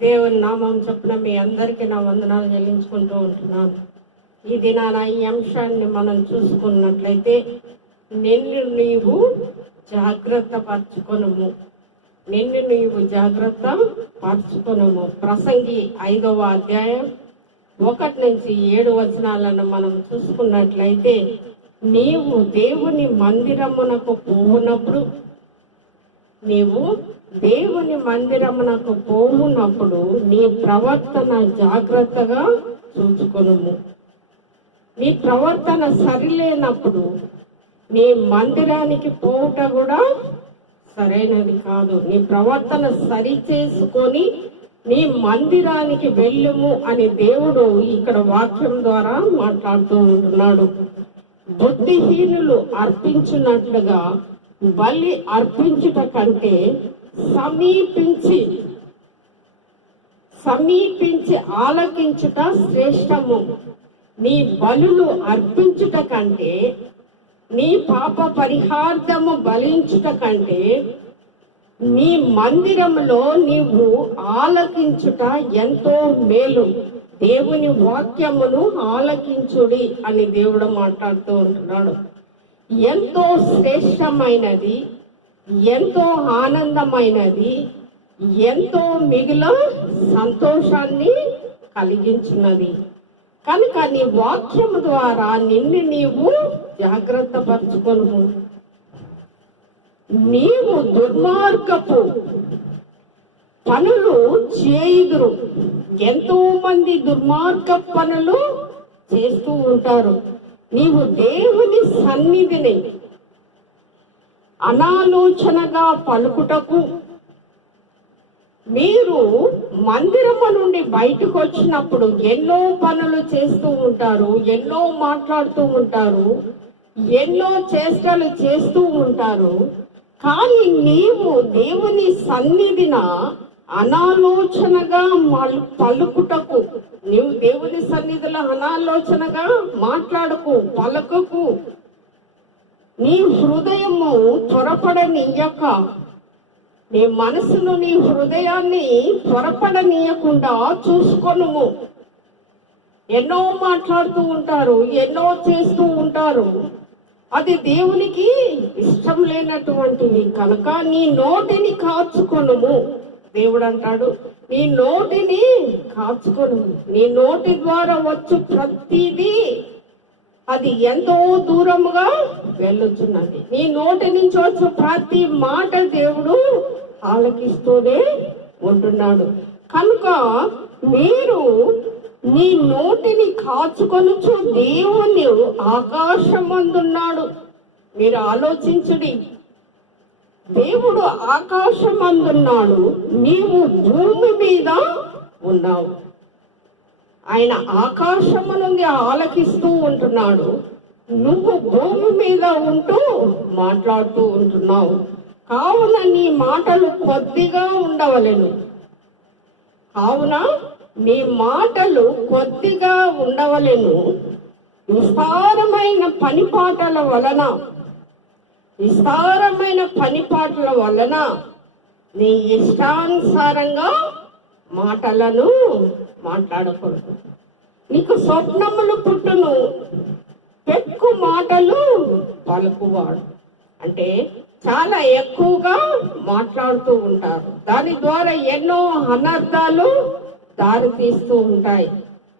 దేవుని నామం చొప్పున మీ అందరికీ నా వందనాలు చెల్లించుకుంటూ ఉంటున్నాను. ఈ దినాన ఈ అంశాన్ని మనం చూసుకున్నట్లయితే నిన్ను నీవు జాగ్రత్త పరచుకొనము నిన్ను నీవు జాగ్రత్త పరచుకొనము ప్రసంగి ఐదవ అధ్యాయం ఒకటి నుంచి ఏడు వచనాలను మనం చూసుకున్నట్లయితే నీవు దేవుని మందిరమునకు పోవునప్పుడు నీవు దేవుని మందిరమునకు పోమునప్పుడు నీ ప్రవర్తన జాగ్రత్తగా చూసుకొనుము నీ ప్రవర్తన సరిలేనప్పుడు నీ మందిరానికి పోవుట కూడా సరైనది కాదు. నీ ప్రవర్తన సరి చేసుకొని నీ మందిరానికి వెళ్ళము అని దేవుడు ఇక్కడ వాక్యం ద్వారా మాట్లాడుతూ ఉంటున్నాడు. బుద్ధిహీనులు అర్పించినట్లుగా బలి అర్పించుట కంటే సమీపించి సమీపించి ఆలకించుట శ్రేష్టము. నీ బలులు అర్పించుట కంటే నీ పాప పరిహార్థము బలించుట కంటే నీ మందిరములో నీవు ఆలకించుట ఎంతో మేలు. దేవుని వాక్యమును ఆలకించుడి అని దేవుడు మాట్లాడుతూ ఉంటున్నాడు. ఎంతో శ్రేష్టమైనది ఎంతో ఆనందమైనది ఎంతో మిగిల సంతోషాన్ని కలిగించినది. కనుక నీ వాక్యం ద్వారా నిన్ను నీవు జాగ్రత్త పరచుకొను నీవు దుర్మార్గపు పనులు చేయుదురు. ఎంతో మంది దుర్మార్గ పనులు చేస్తూ ఉంటారు. నీవు దేవుని సన్నిధిని అనాలోచనగా పలుకుటకు మీరు మందిరము నుండి బయటకు వచ్చినప్పుడు ఎన్నో పనులు చేస్తూ ఉంటారు ఎన్నో మాట్లాడుతూ ఉంటారు ఎన్నో చేష్టలు చేస్తూ ఉంటారు. కానీ నీవు దేవుని సన్నిధిన అనాలోచనగా పలుకుటకు నీవు దేవుని సన్నిధిలో అనాలోచనగా మాట్లాడకు పలకకు నీ హృదయము త్వరపడనీయక. నీ మనసును నీ హృదయాన్ని త్వరపడనీయకుండా చూసుకొనుము. ఎన్నో మాట్లాడుతూ ఉంటారు ఎన్నో చేస్తూ ఉంటారు. అది దేవునికి ఇష్టం లేనటువంటివి కనుక నీ నోటిని కాచుకొనుము. దేవుడు అంటాడు నీ నోటిని కాచుకొను నీ నోటి ద్వారా వచ్చు ప్రతిదీ అది ఎంతో దూరముగా వెళ్ళుచున్నది నీ నోటి నుంచి వచ్చు ప్రతి మాట దేవుడు ఆలకిస్తూనే ఉంటున్నాడు. కనుక మీరు నీ నోటిని కాచుకొనుచు దేవుని ఆకాశమందున్నాడు. మీరు ఆలోచించుడి. దేవుడు ఆకాశమందున్నాడు. నీవు భూమి మీద ఉన్నావు. ఆయన ఆకాశము నుండి ఆలకిస్తూ ఉంటున్నాడు. నువ్వు భూమి మీద ఉంటూ మాట్లాడుతూ ఉంటున్నావు. కావున నీ మాటలు కొద్దిగా ఉండవలెను. కావున నీ మాటలు కొద్దిగా ఉండవలెను. విస్తారమైన పనిపాటల వలన విస్తారమైన పనిపాటల వలన నీ ఇష్టానుసారంగా మాటలను మాట్లాడకూడదు. నీకు స్వప్నములు పుట్టును. పెక్కు మాటలు పలుకువాడు. అంటే చాలా ఎక్కువగా మాట్లాడుతూ ఉంటారు. దాని ద్వారా ఎన్నో అనర్థాలు దారి తీస్తూ ఉంటాయి.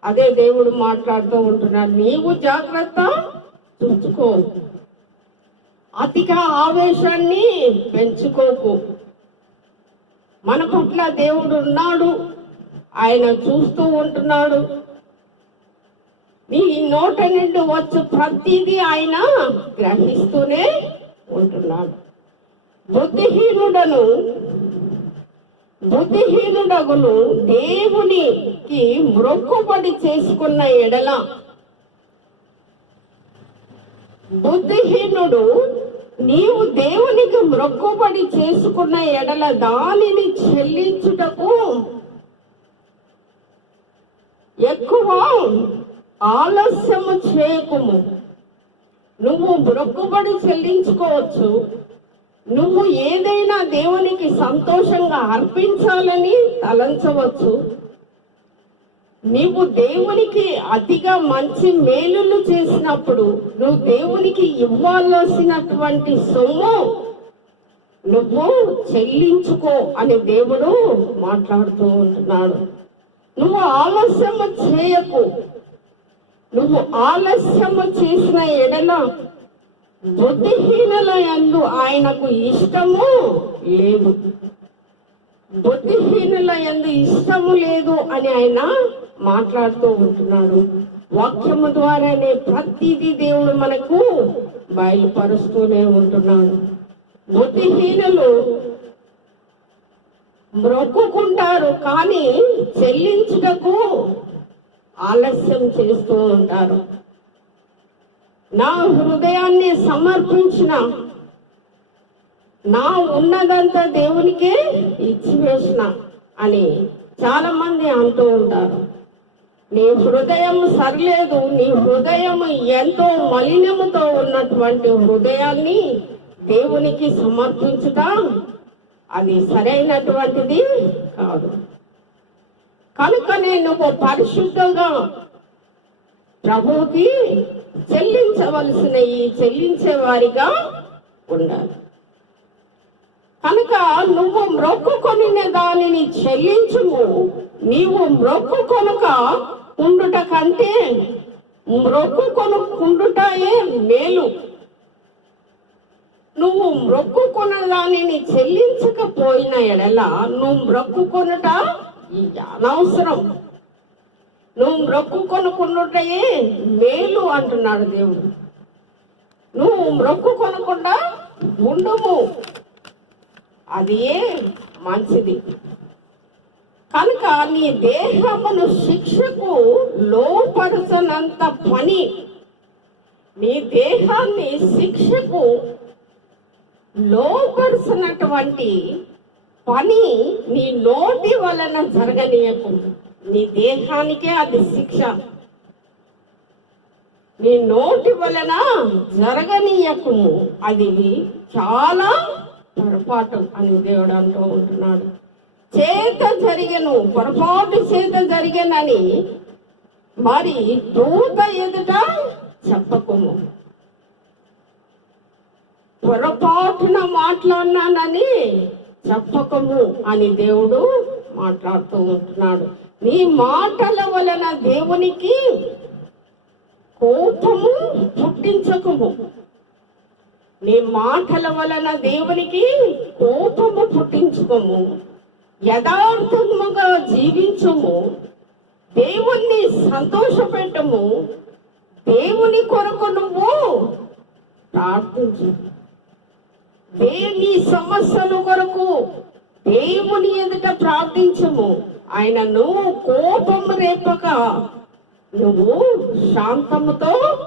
అదే దేవుడు మాట్లాడుతూ ఉంటున్నాడు. నీవు జాగ్రత్త చూసుకో. అతిగా ఆవేశాన్ని పెంచుకోకు. మన పట్ల దేవుడు ఉన్నాడు. ఆయన చూస్తూ ఉంటున్నాడు. నీ నోట నుండి వచ్చు ప్రతిదీ ఆయన గ్రహిస్తూనే ఉంటున్నాడు. బుద్ధిహీనుడను బుద్ధిహీనుడగును దేవునికి మొక్కుబడి చేసుకున్న ఎడల బుద్ధిహీనుడు నీవు దేవునికి మొక్కుబడి చేసుకున్న ఎడల దానిని చెల్లించుటకు ఎక్కువ ఆలస్యము చేయకుము. నువ్వు మ్రొక్కుబడి చెల్లించుకోవచ్చు. నువ్వు ఏదైనా దేవునికి సంతోషంగా అర్పించాలని తలంచవచ్చు. నీవు దేవునికి అతిగా మంచి మేలులు చేసినప్పుడు నువ్వు దేవునికి ఇవ్వాల్సినటువంటి సొమ్ము నువ్వు చెల్లించుకో అని దేవుడు మాట్లాడుతూ ఉంటున్నాడు. నువ్వు ఆలస్యము చేయకు. నువ్వు ఆలస్యము చేసిన ఎడల బుద్ధిహీనుల ఎందు ఆయనకు ఇష్టము లేదు. బుద్ధిహీనుల ఎందు ఇష్టము లేదు అని ఆయన మాట్లాడుతూ ఉంటున్నాడు. వాక్యము ద్వారానే ప్రతిదీ దేవుడు మనకు బయలుపరుస్తూనే ఉంటున్నాడు. బుద్ధిహీనులు మ్రొక్కుకుంటారు కానీ చెల్లించుటకు ఆలస్యం చేస్తూ ఉంటారు. నా హృదయాన్ని సమర్పించిన నా ఉన్నదంతా దేవునికే ఇచ్చివేసిన అని చాలా మంది అంటూ ఉంటారు. నీ హృదయం సరిలేదు నీ హృదయం ఎంతో మలినముతో ఉన్నటువంటి హృదయాన్ని దేవునికి సమర్పించుట అది సరైనటువంటిది కాదు. కనుకనే నువ్వు పరిశుద్ధంగా ప్రభువుకి చెల్లించవలసిన ఈ చెల్లించే వారిగా ఉండాలి. కనుక నువ్వు మ్రొక్కుకొని దానిని చెల్లించుము. నీవు మ్రొక్కు కొనుక ఉండుట కంటే మ్రొక్కు కొనుక్కుండుటయే మేలు. నువ్వు మ్రొక్కుకొన్న దానిని చెల్లించకపోయిన ఎడల నువ్వు మ్రొక్కుకొనుట కొనుట అనవసరం. నువ్వు మ్రొక్కుకొనుకుండుటయే మేలు అంటున్నాడు దేవుడు. నువ్వు మ్రొక్కుకొనకుండా ఉండుము. అది మంచిది. కనుక నీ దేహమును శిక్షకు లోపరచనంత పని నీ దేహాన్ని శిక్షకు లోపరుచినటువంటి పని నీ నోటి వలన జరగనీయకు. నీ దేహానికే అది శిక్ష. నీ నోటి వలన జరగనీయకు. అది చాలా పొరపాటు అని దేవుడు అంటూ ఉంటున్నాడు. చేత జరిగను పొరపాటు చేత జరిగనని మరి దూత ఎదుట చెప్పకుము పొరపాటున మాట్లాడినానని చెప్పకము అని దేవుడు మాట్లాడుతూ ఉంటున్నాడు. నీ మాటల వలన దేవునికి కోపము పుట్టించకము. నీ మాటల వలన దేవునికి కోపము పుట్టించుకోము. యథార్థముగా జీవించము. దేవుణ్ణి సంతోషపెట్టము. దేవుని కొరకు నువ్వు ప్రార్థించు. దేవుని సమస్యల కొరకు దేవుని ఎదుట ప్రార్థించము. ఆయన నువ్వు కోపం రేపక నువ్వు శాంతముతో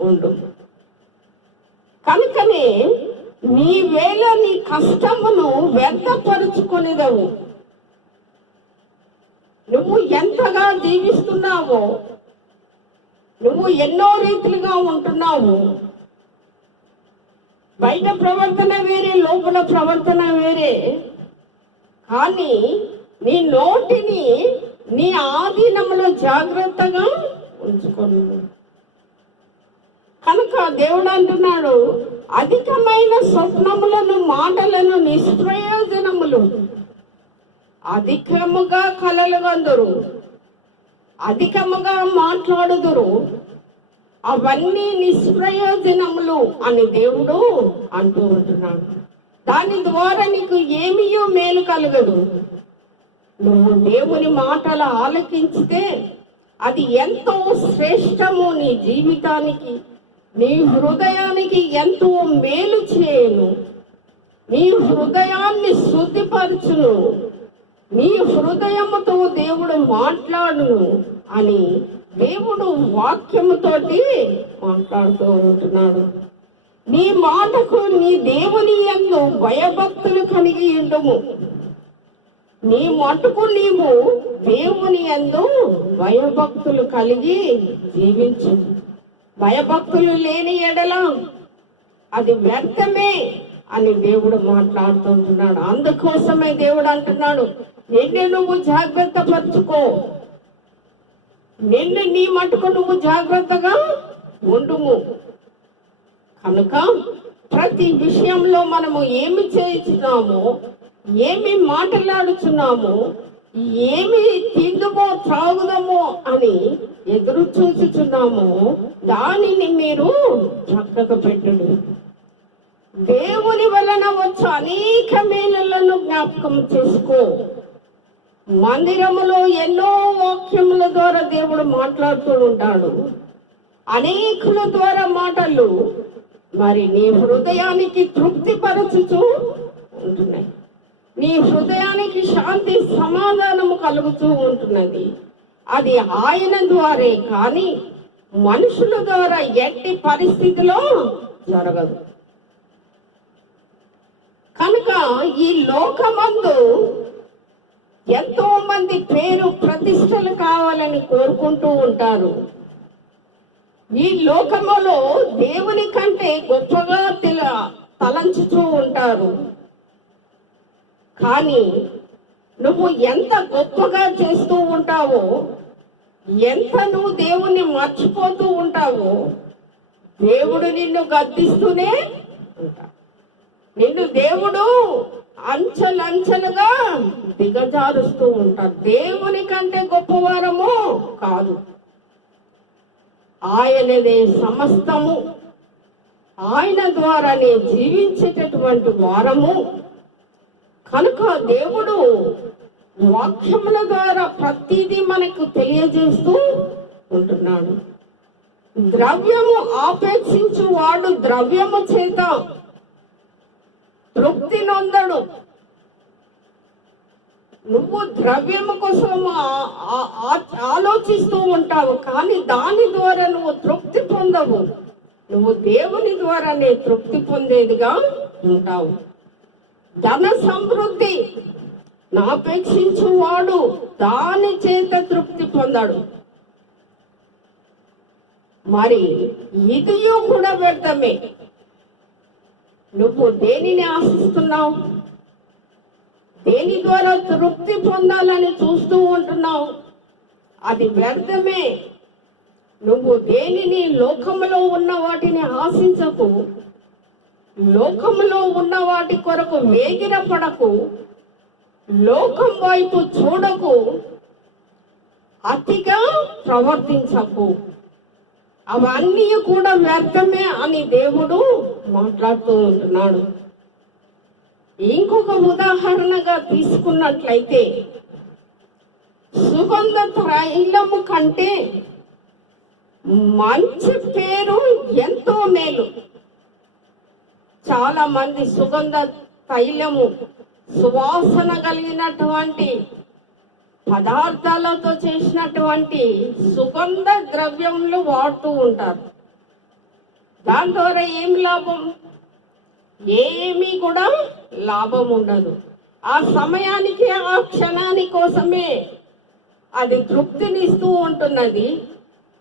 ఉండు. కనుకనే నీ వేళ నీ కష్టమును వ్యర్థపరుచుకునేదవు. నువ్వు ఎంతగా జీవిస్తున్నావో నువ్వు ఎన్నో రీతిలుగా ఉంటున్నావు. బయట ప్రవర్తన వేరే లోపల ప్రవర్తన వేరే. కానీ నీ నోటిని నీ ఆధీనంలో జాగ్రత్తగా ఉంచుకొని కనుక దేవుడు అంటున్నాడు అధికమైన స్వప్నములను మాటలను నిష్ప్రయోజనములు అధికముగా కలలు కందురు అధికముగా మాట్లాడుదురు. అవన్నీ నిష్ప్రయోజనములు అని దేవుడు అంటూ ఉంటున్నాడు. దాని ద్వారా నీకు ఏమీయో మేలు కలగదు. నువ్వు దేవుని మాటలు ఆలకించితే అది ఎంతో శ్రేష్టము నీ జీవితానికి నీ హృదయానికి ఎంతో మేలు చేయను. నీ హృదయాన్ని శుద్ధిపరచును. నీ హృదయముతో దేవుడు మాట్లాడును అని దేవుడు వాక్యముతోటి మాట్లాడుతూ ఉంటున్నాడు. నీ మాటకు నీ దేవుని యందు భయభక్తులు కలిగి ఉండము. నీ మటుకు నీవు దేవుని యందు భయభక్తులు కలిగి జీవించు. భయభక్తులు లేని ఎడల అది వ్యర్థమే అని దేవుడు మాట్లాడుతుంటున్నాడు అందుకోసమే దేవుడు అంటున్నాడు. నిన్ను నువ్వు జాగ్రత్త పరుచుకో. నిన్ను నీ మటుకు నువ్వు జాగ్రత్తగా ఉండుము. కనుక ప్రతి విషయంలో మనము ఏమి చేయించున్నామో ఏమి మాట్లాడుచున్నాము ఏమి తిందుమో త్రాగుదామో అని ఎదురు చూచుచున్నామో దానిని మీరు చక్కగా పెట్టుడు. దేవుని వలన వచ్చు అనేక మేలలను జ్ఞాపకం చేసుకో. మందిరములో ఎన్నో వాక్యముల ద్వారా దేవుడు మాట్లాడుతూ ఉంటాడు. అనేకుల ద్వారా మాటలు మరి నీ హృదయానికి తృప్తి పరచుతూ ఉంటున్నాయి. నీ హృదయానికి శాంతి సమాధానము కలుగుతూ ఉంటున్నది. అది ఆయన ద్వారే కానీ మనుషుల ద్వారా ఎట్టి పరిస్థితిలో జరగదు. కనుక ఈ లోకమందు ఎంతో మంది పేరు ప్రతిష్టలు కావాలని కోరుకుంటూ ఉంటారు. ఈ లోకములో దేవుని కంటే గొప్పగా తెల తలంచుతూ ఉంటారు. కానీ నువ్వు ఎంత గొప్పగా చేస్తూ ఉంటావో ఎంత నువ్వు దేవుణ్ణి మర్చిపోతూ ఉంటావో దేవుడు నిన్ను గద్దిస్తూనే ఉంటా నిన్ను దేవుడు అంచెలంచెలుగా దిగజారుస్తూ ఉంటారు. దేవుని కంటే గొప్పవారము కాదు. ఆయనదే సమస్తము. ఆయన ద్వారానే జీవించేటటువంటి వారము. కనుక దేవుడు వాక్యముల ద్వారా ప్రతిదీ మనకు తెలియజేస్తూ ఉంటున్నాడు. ద్రవ్యము ఆపేక్షించు వాడు ద్రవ్యము చేత తృప్తి నొందడు నువ్వు ద్రవ్యము కోసం ఆలోచిస్తూ ఉంటావు కానీ దాని ద్వారా నువ్వు తృప్తి పొందవు. నువ్వు దేవుని ద్వారానే తృప్తి పొందేదిగా ఉంటావు. ధన సమృద్ధి నాపేక్షించువాడు దాని చేత తృప్తి పొందాడు. మరి ఇది కూడా వ్యర్థమే. నువ్వు దేనిని ఆశిస్తున్నావు? దేని ద్వారా తృప్తి పొందాలని చూస్తూ ఉంటున్నావు? అది వ్యర్థమే. నువ్వు దేనిని లోకంలో ఉన్న వాటిని ఆశించకు లోకంలో ఉన్న వాటి కొరకు వేగిర పడకు లోకం వైపు చూడకు అతిగా ప్రవర్తించకు. అవన్నీ కూడా వ్యర్థమే అని దేవుడు మాట్లాడుతూ ఉంటున్నాడు. ఇంకొక ఉదాహరణగా తీసుకున్నట్లయితే సుగంధ తైలము కంటే మంచి పేరు ఎంతో మేలు. చాలా మంది సుగంధ తైలము సువాసన కలిగినటువంటి పదార్థాలతో చేసినటువంటి సుగంధ ద్రవ్యములు వాడుతూ ఉంటారు. దాని ద్వారా ఏం లాభం? ఏమీ కూడా లాభం ఉండదు. ఆ సమయానికి ఆ క్షణాని కోసమే అది తృప్తినిస్తూ ఉంటున్నది.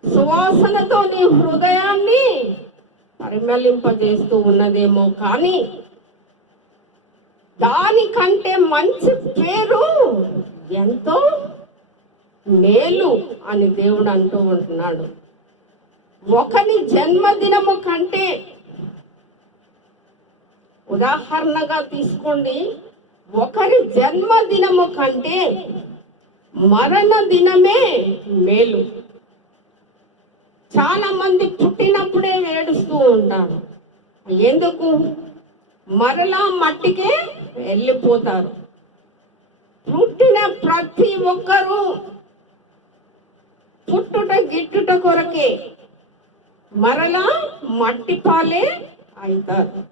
సువాసనతో నీ హృదయాన్ని పరిమళింపజేస్తూ ఉన్నదేమో కానీ దానికంటే మంచి పేరు ఎంతో మేలు అని దేవుడు అంటూ ఉంటున్నాడు. ఒకని జన్మదినము కంటే ఉదాహరణగా తీసుకోండి. ఒకరి జన్మదినము కంటే మరణ దినమే మేలు. చాలా మంది పుట్టినప్పుడే ఏడుస్తూ ఉంటారు. ఎందుకు? మరలా మట్టికే వెళ్ళిపోతారు. పుట్టిన ప్రతి ఒక్కరూ పుట్టుట గిట్టుట కొరకే మరలా మట్టి పాలే అవుతారు.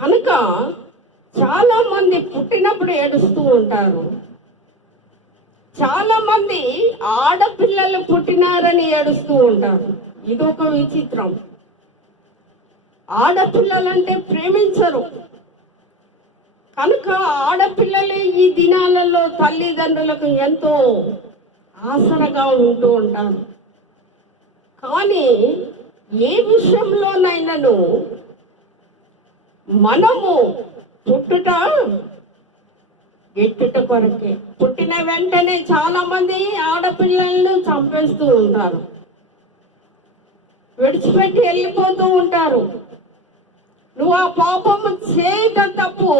కనుక చాలా మంది పుట్టినప్పుడు ఏడుస్తూ ఉంటారు. చాలా మంది ఆడపిల్లలు పుట్టినారని ఏడుస్తూ ఉంటారు. ఇది ఒక విచిత్రం. ఆడపిల్లలంటే ప్రేమించరు. కనుక ఆడపిల్లలే ఈ దినాలలో తల్లిదండ్రులకు ఎంతో ఆసరగా ఉంటూ ఉంటారు. కానీ ఏ విషయంలోనైనాను మనము పుట్టుట ఎట్టుట కొరకే. పుట్టిన వెంటనే చాలా మంది ఆడపిల్లలను చంపేస్తూ ఉంటారు. విడిచిపెట్టి వెళ్ళిపోతూ ఉంటారు. నువ్వు ఆ పాపము చేయటం తప్పు.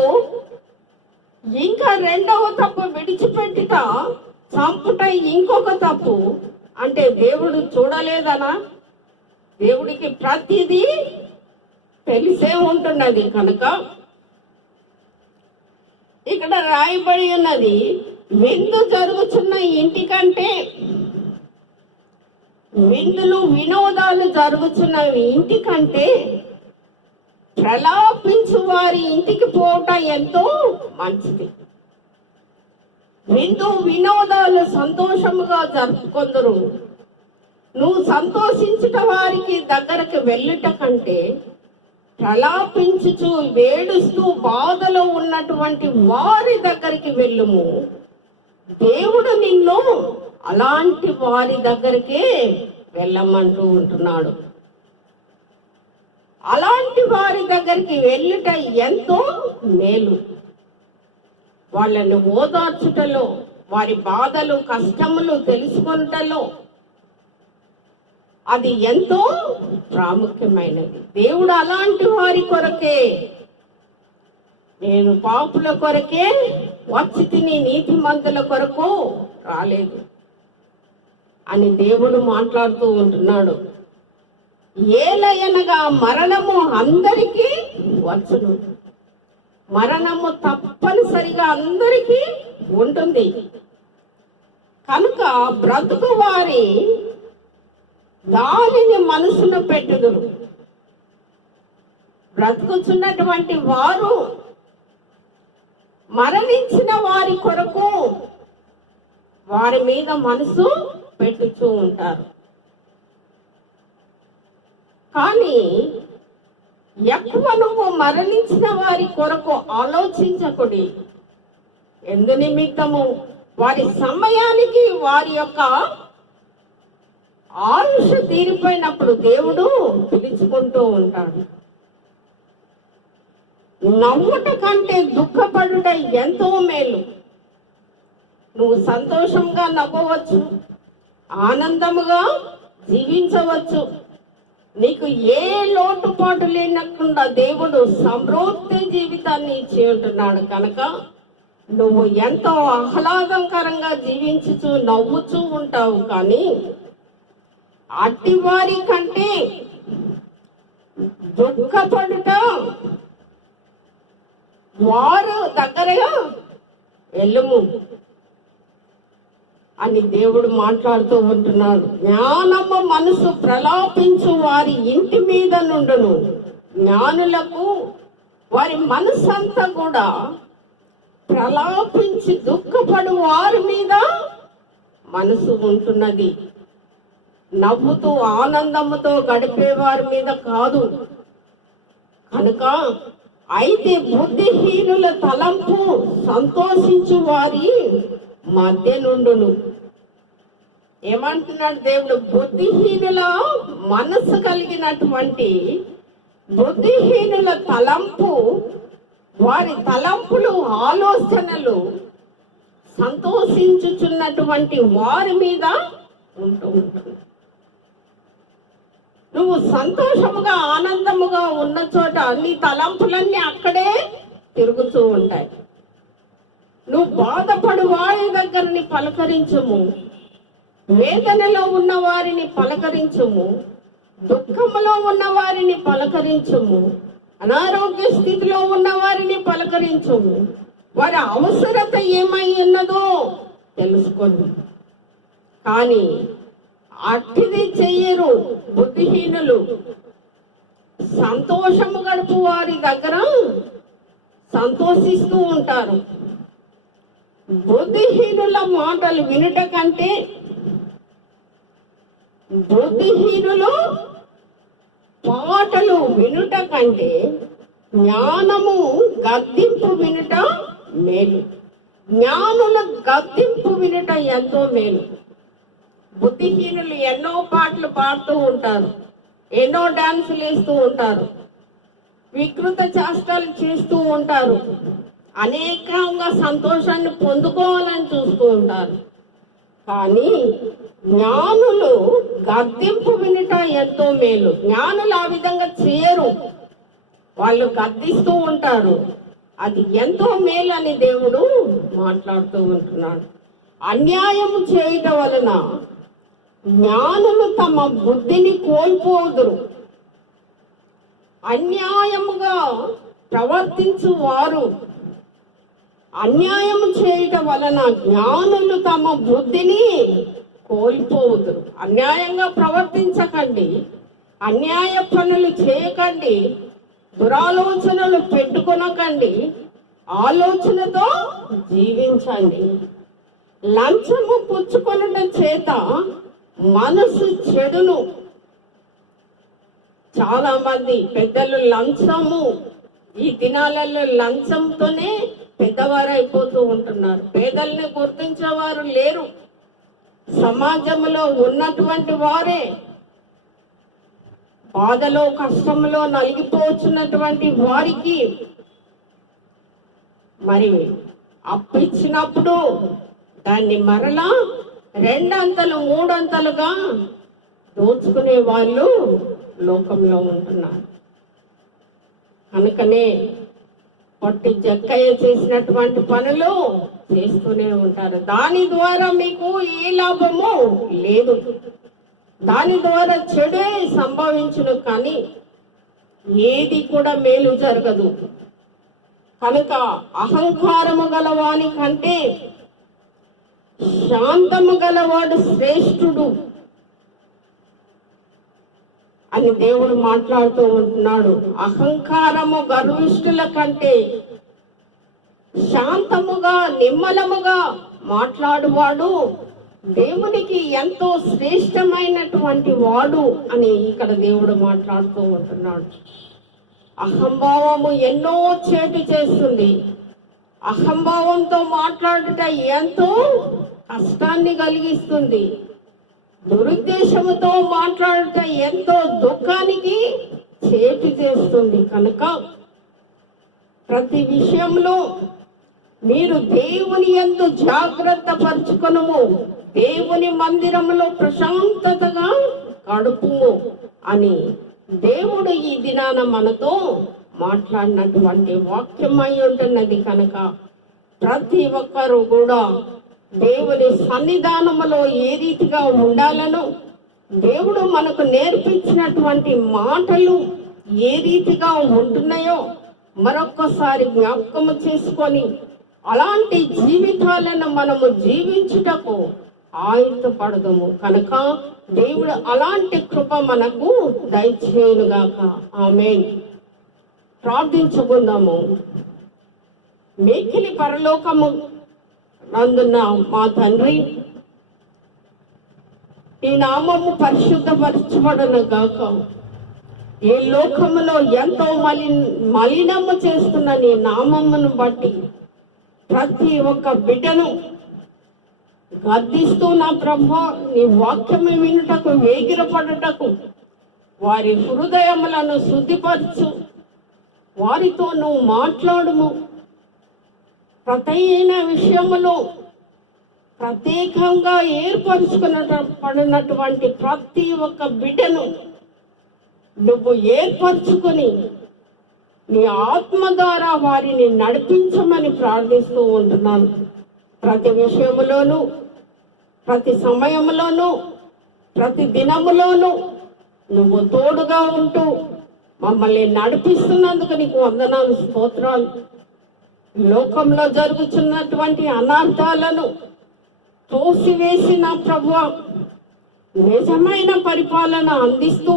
ఇంకా రెండవ తప్పు విడిచిపెట్టిట చంపుట ఇంకొక తప్పు. అంటే దేవుడు చూడలేదనా? దేవుడికి ప్రతిదీ తెలిసే ఉంటున్నది కనుక. ఇక్కడ రాయబడి ఉన్నది విందు జరుగుతున్న ఇంటికంటే విందులు వినోదాలు జరుగుతున్న ఇంటికంటే ప్రలాపించు వారి ఇంటికి పోవటం ఎంతో మంచిది. విందు వినోదాలు సంతోషముగా జరుపుకొందరు నువ్వు సంతోషించుట వారికి దగ్గరకు వెళ్ళుట కంటే ప్రలాపించుచు వేడుస్తూ బాధలో ఉన్నటువంటి వారి దగ్గరికి వెళ్ళుము. దేవుడు నిన్ను అలాంటి వారి దగ్గరికే వెళ్ళమంటూ ఉంటున్నాడు. అలాంటి వారి దగ్గరికి వెళ్ళుట ఎంతో మేలు. వాళ్ళని ఓదార్చుటలో వారి బాధలు కష్టములు తెలుసుకొనుటలో అది ఎంతో ప్రాముఖ్యమైనది. దేవుడు అలాంటి వారి కొరకే నేను పాపుల కొరకే వచ్చి తిని నీతి మంతుల కొరకు రాలేదు అని దేవుడు మాట్లాడుతూ ఉంటున్నాడు. ఏలయనగా మరణము అందరికీ వచ్చును. మరణము తప్పనిసరిగా అందరికీ ఉంటుంది. కనుక బ్రతుకు వారి దానిని మనసును పెట్టుదురు. బ్రతుకుచున్నటువంటి వారు మరణించిన వారి కొరకు వారి మీద మనసు పెట్టుచూ ఉంటారు. కానీ ఎక్కువ నువ్వు మరణించిన వారి కొరకు ఆలోచించకుడి. ఎందు నిమిత్తము వారి సమయానికి వారి యొక్క ఆయుష తీరిపోయినప్పుడు దేవుడు పిలుచుకుంటూ ఉంటాడు. నవ్వుట కంటే దుఃఖపడుట ఎంతో మేలు. నువ్వు సంతోషంగా నవ్వవచ్చు ఆనందముగా జీవించవచ్చు. నీకు ఏ లోటుపాటు లేనకుండా దేవుడు సమృద్ధి జీవితాన్ని ఇచ్చి ఉంటున్నాడు కనుక నువ్వు ఎంతో ఆహ్లాదకరంగా జీవించుచు నవ్వుచూ ఉంటావు కానీ అట్టివారి కంటే దుఃఖపడుట వారు దగ్గరగా వెళ్ళము. అని దేవుడు మాట్లాడుతూ ఉంటున్నాడు. జ్ఞానము మనసు ప్రలాపించు వారి ఇంటి మీద నుండును. జ్ఞానులకు వారి మనసంతా కూడా ప్రలాపించి దుఃఖపడు వారి మీద మనసు ఉంటున్నది. నవ్వుతూ ఆనందముతో గడిపే వారి మీద కాదు. కనుక అయితే బుద్ధిహీనుల తలంపు సంతోషించు వారి మధ్య నుండును. ఏమంటున్నాడు దేవుడు? బుద్ధిహీనుల మనసు కలిగినటువంటి బుద్ధిహీనుల తలంపు వారి తలంపులు ఆలోచనలు సంతోషించుచున్నటువంటి వారి మీద ఉంటూ ఉంటుంది. నువ్వు సంతోషముగా ఆనందముగా ఉన్న చోట నీ తలంపులన్నీ అక్కడే తిరుగుతూ ఉంటాయి. నువ్వు బాధపడు వారి దగ్గరని పలకరించము. వేదనలో ఉన్న వారిని పలకరించము దుఃఖములో ఉన్న వారిని పలకరించము అనారోగ్య స్థితిలో ఉన్న వారిని పలకరించము. వారి అవసరత ఏమై ఉన్నదో తెలుసుకోండి కానీ అట్టిది చెయ్యరు బుద్ధిహీనులు. సంతోషము గడుపు వారి దగ్గర సంతోషిస్తూ ఉంటారు. బుద్ధిహీనుల మాటలు వినుట కంటే బుద్ధిహీనులు పాటలు వినుట కంటే జ్ఞానము గద్దింపు వినుట మేలు. జ్ఞానుల గద్దింపు వినుట ఎంతో మేలు. బుద్ధిహీనులు ఎన్నో పాటలు పాడుతూ ఉంటారు ఎన్నో డాన్సులు వేస్తూ ఉంటారు వికృత చేష్టలు చేస్తూ ఉంటారు అనేకంగా సంతోషాన్ని పొందుకోవాలని చూస్తూ ఉంటారు. కానీ జ్ఞానులు గద్దింపు వినుట ఎంతో మేలు. జ్ఞానులు ఆ విధంగా చేయరు. వాళ్ళు గద్దిస్తూ ఉంటారు. అది ఎంతో మేలు అని దేవుడు మాట్లాడుతూ ఉంటున్నాడు. అన్యాయం చేయటం వలన జ్ఞానులు తమ బుద్ధిని కోల్పోదురు. అన్యాయముగా ప్రవర్తించు వారు అన్యాయం చేయటం వలన జ్ఞానులు తమ బుద్ధిని కోల్పోదురు అన్యాయంగా ప్రవర్తించకండి. అన్యాయ పనులు చేయకండి. దురాలోచనలు పెట్టుకొనకండి. ఆలోచనతో జీవించండి. లంచము పుచ్చుకొనడం చేత మనసు చెడును. చాలా మంది పెద్దలు లంచము ఈ దినాలలో లంచంతోనే పెద్దవారు అయిపోతూ ఉంటున్నారు. పేదల్ని గుర్తించేవారు లేరు. సమాజంలో ఉన్నటువంటి వారే బాధలో కష్టంలో నలిగిపోతున్నటువంటి వారికి మరి అప్పు ఇచ్చినప్పుడు దాన్ని మరలా రెండంతలు మూడంతలుగా దోచుకునే వాళ్ళు లోకంలో ఉంటున్నారు. కనుకనే పొట్టి జక్కయ్య చేసినటువంటి పనులు చేస్తూనే ఉంటారు. దాని ద్వారా మీకు ఏ లాభము లేదు. దాని ద్వారా చెడే సంభవించును కానీ ఏది కూడా మేలు జరగదు. కనుక అహంకారము గలవాని కంటే శాంతము గలవాడు శ్రేష్ఠుడు. అని దేవుడు మాట్లాడుతూ ఉంటున్నాడు. అహంకారము గర్విష్ఠుల కంటే శాంతముగా నిమ్మలముగా మాట్లాడువాడు దేవునికి ఎంతో శ్రేష్టమైనటువంటి వాడు అని ఇక్కడ దేవుడు మాట్లాడుతూ ఉంటున్నాడు. అహంభావము ఎన్నో చేటు చేస్తుంది. అహంభావంతో మాట్లాడుట ఎంతో కష్టాన్ని కలిగిస్తుంది. దురుద్దేశముతో మాట్లాడుట ఎంతో దుఃఖానికి చేటు చేస్తుంది కనుక ప్రతి విషయంలో మీరు దేవుని ఎందు జాగ్రత్త పరుచుకొనుము. దేవుని మందిరములో ప్రశాంతతగా గడుపుము అని దేవుడు ఈ దినాన మనతో మాట్లాడినటువంటి వాక్యమై ఉంటున్నది కనుక ప్రతి ఒక్కరూ కూడా దేవుని సన్నిధానములో ఏ రీతిగా ఉండాలనో దేవుడు మనకు నేర్పించినటువంటి మాటలు ఏ రీతిగా ఉంటున్నాయో మరొక్కసారి జ్ఞాపకము చేసుకొని అలాంటి జీవితాలను మనము జీవించుటకు ఆయుధపడదము. కనుక దేవుడు అలాంటి కృప మనకు దయచేయునుగాక. ఆమె ప్రార్థించుకుందాము. మేకిలి పరలోకము నందున్న మా తండ్రి ఈ నామము పరిశుద్ధపరచబడను గాక. ఈ లోకములో ఎంతో మలి మలినము చేస్తున్న నీ నామమును బట్టి ప్రతి ఒక్క బిడ్డను గర్దిస్తూ నా బ్రహ్మ నీ వాక్యము వినుటకు వేగిరపడుటకు వారి హృదయములను శుద్ధిపరచు. వారితో నువ్వు మాట్లాడుము. ప్రతైన విషయములో ప్రత్యేకంగా ఏర్పరచుకున్న పడినటువంటి ప్రతి ఒక్క బిడ్డను నువ్వు ఏర్పరచుకొని నీ ఆత్మ ద్వారా వారిని నడిపించమని ప్రార్థిస్తూ ఉంటున్నాను. ప్రతి విషయంలోనూ ప్రతి సమయంలోనూ ప్రతి దినములోనూ నువ్వు తోడుగా ఉంటూ మమ్మల్ని నడిపిస్తున్నందుకు నీకు వందనాలు స్తోత్రాలు. లోకంలో జరుగుతున్నటువంటి అనర్థాలను తోసివేసిన ప్రభు నిజమైన పరిపాలన అందిస్తూ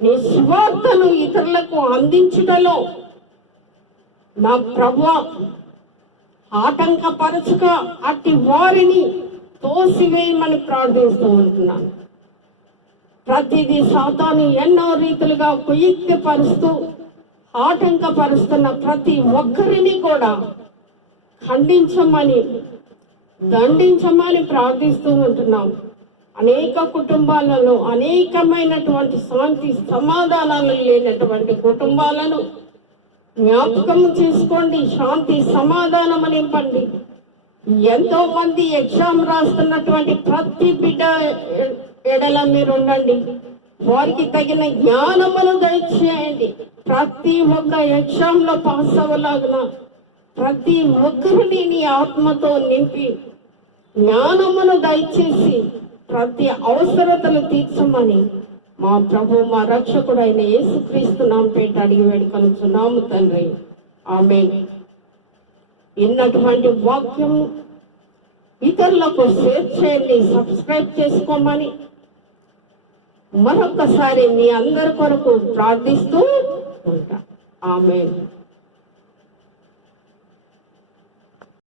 నీ స్వార్థను ఇతరులకు అందించుటలో నా ప్రభు ఆటంకపరచుక అట్టి వారిని తోసివేయమని ప్రార్థిస్తూ ఉంటున్నాను. ప్రతిదీ సాతాను ఎన్నో రీతులుగా కుయుక్తిపరుస్తూ ఆటంకపరుస్తున్న ప్రతి ఒక్కరిని కూడా ఖండించమని దండించమని ప్రార్థిస్తూ ఉంటున్నాం. అనేక కుటుంబాలలో అనేకమైనటువంటి శాంతి సమాధానాలు లేనటువంటి కుటుంబాలను జ్ఞాపకం చేసుకోండి శాంతి సమాధానం నింపండి. ఎంతో మంది ఎగ్జామ్ రాస్తున్నటువంటి ప్రతి బిడ్డ ఎడల మీరు ఉండండి వారికి తగిన జ్ఞానమును దయచేయండి. ప్రతి ఒక్క ఎగ్జామ్లో పాస్ అవ్వలాగిన ప్రతి ఒక్కరిని నీ ఆత్మతో నింపి జ్ఞానమును దయచేసి ప్రతి అవసరతలు తీర్చమని మా ప్రభు మా రక్షకుడు అయిన యేసుక్రీస్తు నాంపేట అడిగి వేడుకొనుచున్నాము తండ్రి. ఆమె ఇన్నటువంటి వాక్యం ఇతరులకు షేర్ చేయండి సబ్స్క్రైబ్ చేసుకోమని మరొకసారి మీ అందరి కొరకు ప్రార్థిస్తూ ఉంటా. ఆమె